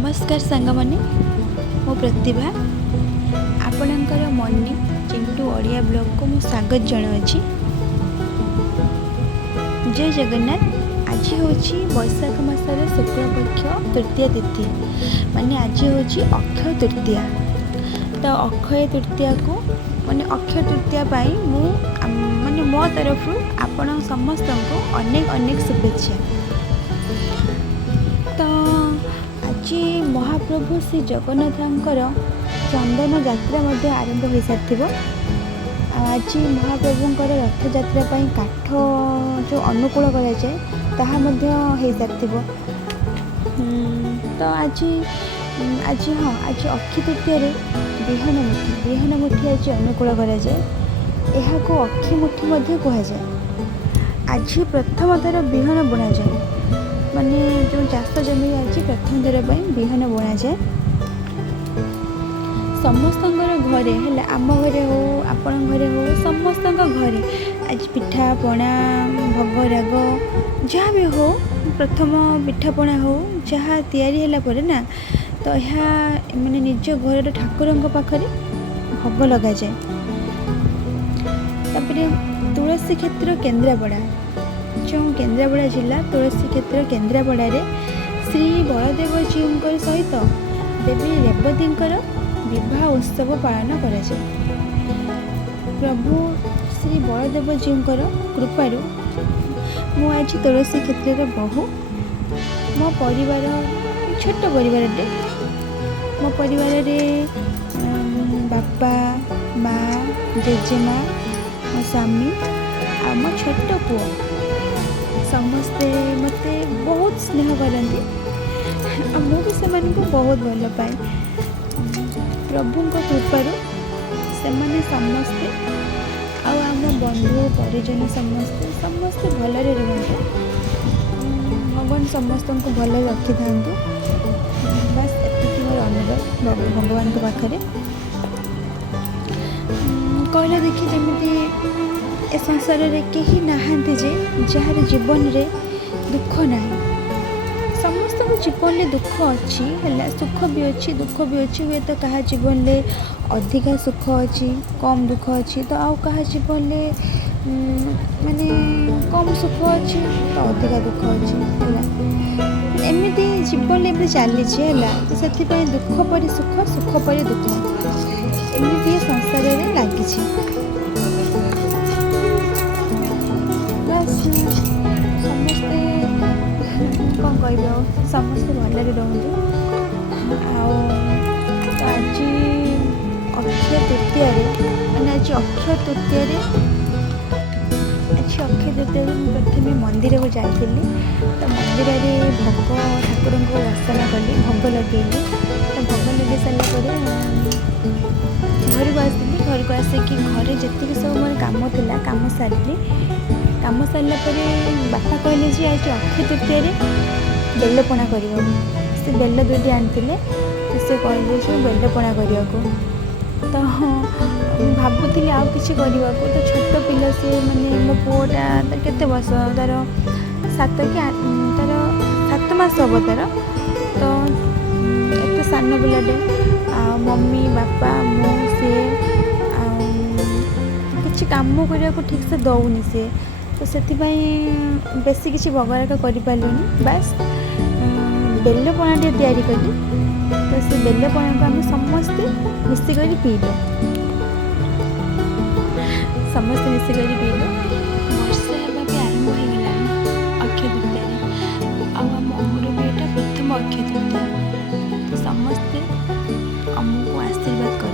नमस्कार सांगमाने मो प्रतिभा आपणकर मनी चिंटू ओडिया ब्लॉग को मु स्वागत जनावि। जय जगन्नाथ। आज हूँ बैशाख मासर शुक्लपक्ष तृतीय तिथि माने आज हूँ अक्षय तृतीया। तो अक्षय तृतीया को माने अक्षय तृतीया माने मो तरफ आपण समस्त को अनेक अनेक शुभेच्छा। तो आज महाप्रभु श्री जगन्नाथंकर चंदन यात्रा मध्य आरंभ हो सारी। आज महाप्रभुंकर रथ यात्रा काठ जो अनुकूल कराए ताहा मध्य हो सारी। तो आज आज हाँ आज अक्षय तृतीय विहन मुठी आज अनुकूल कराए को अक्षी मुठी मध्य कहुए। आज प्रथम थर विहन बुणा जाए माने जो चाष जमी आज प्रथम थर विहन बुणा जाए। समस्त घरे है आम घरे हो आपण घरे हो समस्त घरे आज पिठा पणा भोग राग जहाँ भी हो प्रथम पिठापणा हो जहाँ तैयारी है पर ना तो यह माने निज घर ठाकुर पाखे भोग लगा जाए। तापर तुलसी क्षेत्र केन्द्रापड़ा जो केन्द्रापड़ा जिला तुलसी क्षेत्र केन्द्रापड़ा श्री बलदेव जी सहित देवी रेवती विवाह उत्सव पालन करा जाए। प्रभु श्री बलदेव जी कृपारू मु आज तुलसी क्षेत्र बहु मो परिवार छोट परिवार मो परिवार बापा माँ जेजेमा मो स्वामी आ मो छोट पुओ समस्ते मते बहुत स्नेह करती मुझे से बहुत भल पाए। प्रभु कृपारू से समस्ते आम बंधु परिजन समस्ते समस्ते भलरे रुहतु। भगवान समस्त को भल रखि था। बस एति मोर अनुरोध भगवान के पाखे कहला देखी जमी ए संसार रे कहीं नहांती जे जार जीवन रे दुख ना। समस्त जीवन में दुख अच्छी है सुख भी अच्छी दुख भी अच्छी हुए तो कहा जीवन में अधिका सुख अच्छी कम दुख अच्छी तो आउ कहा जीवन में माने कम सुख अच्छी तो अधिका दुख अच्छी है। एमती जीवन में चली तो से दुख पर सुख सुख पर दुख एमती संसार में लगी। समस्ते कौन कह समस्ते भलरे रुहतु। आज अक्षय तृतीय मैंने आज अक्षय तृतीय प्रथम मंदिर को जाइली तो मंदिर में भोग ठाकुर को दर्शन कली भोग लगे तो भोग लगे सारापर घर को आसली घर को आसिक घरे जी सब मोर कम था कम सारे कम सारा बापा कहले जी आज अक्षय तृतीय बेलपणा कर से बेल दुईटी आनी से कहले जो बेलपणा करने को तो भावुली आउ कि करने तो छोट पिला सी माने मो पुआटा तार केते वर्ष तार 7 कि तार 7 मास हम तार तो एत सान पिलाटे मम्मी बापा मु सी किसी कम करने को ठीक से दौनी सी तो से बेसी किसी भोगराग कर बास बेलपणाटे तैयारी कली तो से बेलपणा को आम समस्ते मिसिक पीलु समस्ते मिसिक पीलु। वर्षा होगा भी आरंभ हो गला अक्षय तृतीय आम अमर भी यहाँ प्रथम अक्षय तृतीय तो समस्ते आमको आशीर्वाद कर